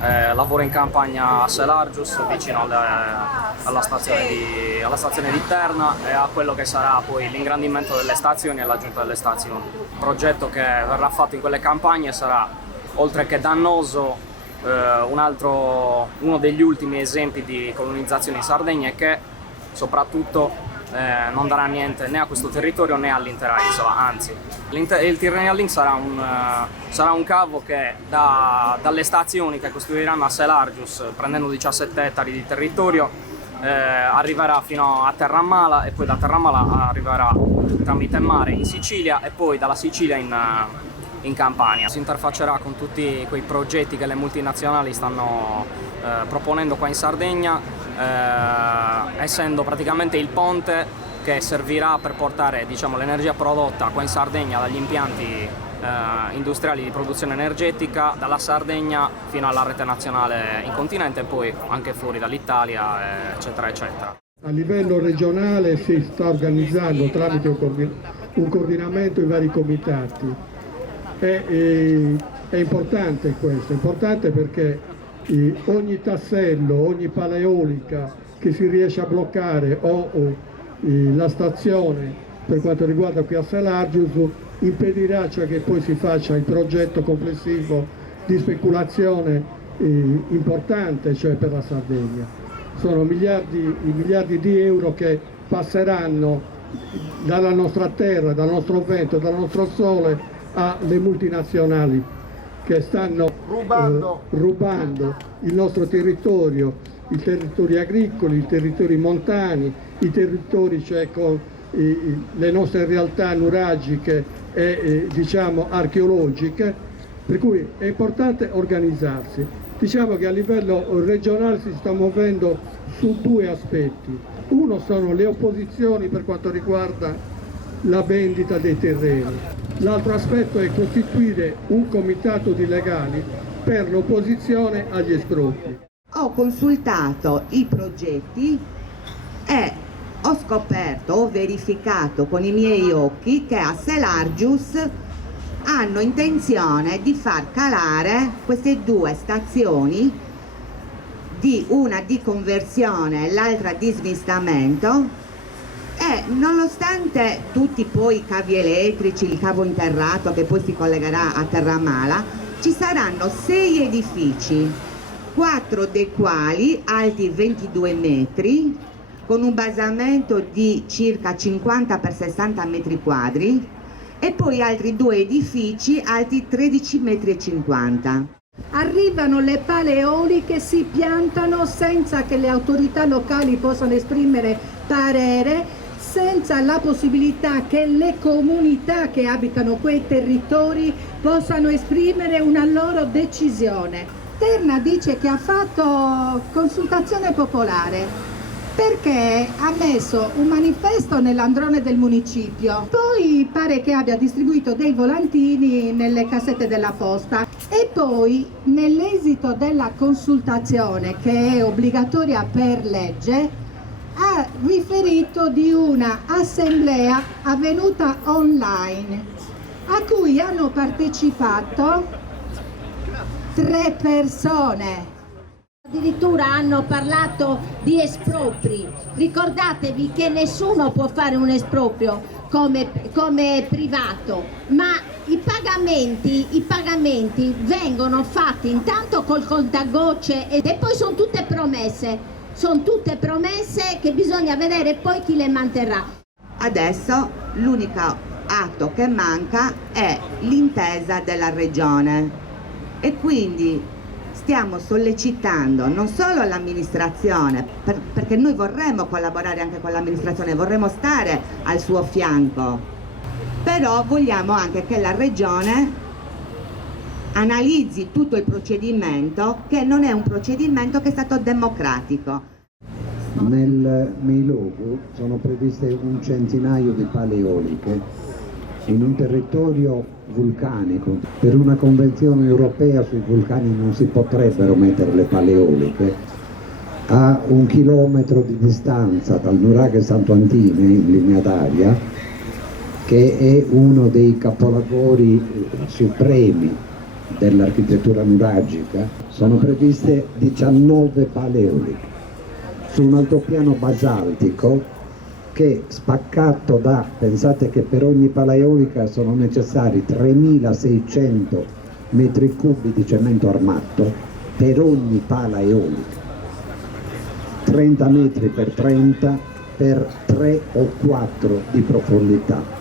lavoro in campagna a Selargius, vicino alla stazione di Terna, e a quello che sarà poi l'ingrandimento delle stazioni e l'aggiunta delle stazioni. Il progetto che verrà fatto in quelle campagne sarà, oltre che dannoso, uno degli ultimi esempi di colonizzazione in Sardegna, e che soprattutto non darà niente né a questo territorio né all'intera isola, anzi. Il Tyrrhenian Link sarà un cavo che dalle stazioni che costruiranno a Selargius, prendendo 17 ettari di territorio, arriverà fino a Terramala, e poi da Terramala arriverà tramite mare in Sicilia, e poi dalla Sicilia in Campania. Si interfaccerà con tutti quei progetti che le multinazionali stanno proponendo qua in Sardegna, essendo praticamente il ponte che servirà per portare, diciamo, l'energia prodotta qua in Sardegna dagli impianti industriali di produzione energetica dalla Sardegna fino alla rete nazionale in continente, e poi anche fuori dall'Italia, eccetera eccetera. A livello regionale si sta organizzando tramite un coordinamento i vari comitati. È importante questo, è importante perché ogni tassello, ogni pala eolica che si riesce a bloccare o la stazione per quanto riguarda qui a Selargius impedirà, cioè, che poi si faccia il progetto complessivo di speculazione importante, cioè per la Sardegna. Sono miliardi di euro che passeranno dalla nostra terra, dal nostro vento, dal nostro sole alle multinazionali che stanno rubando il nostro territorio, i territori agricoli, i territori montani, i territori, cioè, con le nostre realtà nuragiche e diciamo archeologiche, per cui è importante organizzarsi. Diciamo che a livello regionale si sta muovendo su due aspetti. Uno sono le opposizioni per quanto riguarda la vendita dei terreni. L'altro aspetto è costituire un comitato di legali per l'opposizione agli espropri. Ho consultato i progetti e ho scoperto, ho verificato con i miei occhi che a Selargius hanno intenzione di far calare queste due stazioni, una di conversione e l'altra di smistamento, e nonostante tutti poi i cavi elettrici, il cavo interrato che poi si collegherà a Terramala, ci saranno 6 edifici, 4 dei quali alti 22 metri, con un basamento di circa 50 x 60 metri quadri, e poi altri 2 edifici alti 13,50 metri. Arrivano le pale eoliche, si piantano senza che le autorità locali possano esprimere parere, senza la possibilità che le comunità che abitano quei territori possano esprimere una loro decisione. Terna dice che ha fatto consultazione popolare perché ha messo un manifesto nell'androne del municipio, poi pare che abbia distribuito dei volantini nelle cassette della posta, e poi nell'esito della consultazione, che è obbligatoria per legge, ha riferito di una assemblea avvenuta online a cui hanno partecipato 3 persone. Addirittura hanno parlato di espropri. Ricordatevi che nessuno può fare un esproprio come privato, ma i pagamenti vengono fatti intanto col contagocce e poi sono tutte promesse. Sono tutte promesse che bisogna vedere poi chi le manterrà. Adesso l'unico atto che manca è l'intesa della regione, e quindi stiamo sollecitando non solo l'amministrazione, perché noi vorremmo collaborare anche con l'amministrazione, vorremmo stare al suo fianco, però vogliamo anche che la regione analizzi tutto il procedimento, che non è un procedimento che è stato democratico. Nel Meilogo sono previste un centinaio di pale eoliche in un territorio vulcanico. Per una convenzione europea sui vulcani non si potrebbero mettere le pale eoliche. A 1 chilometro di distanza dal nuraghe Santo Antime, in linea d'aria, che è uno dei capolavori supremi dell'architettura nuragica, sono previste 19 pale eoliche su un altopiano basaltico che, spaccato da, pensate che per ogni pala eolica sono necessari 3600 metri cubi di cemento armato per ogni pala eolica, 30 metri per 30 per 3 o 4 di profondità.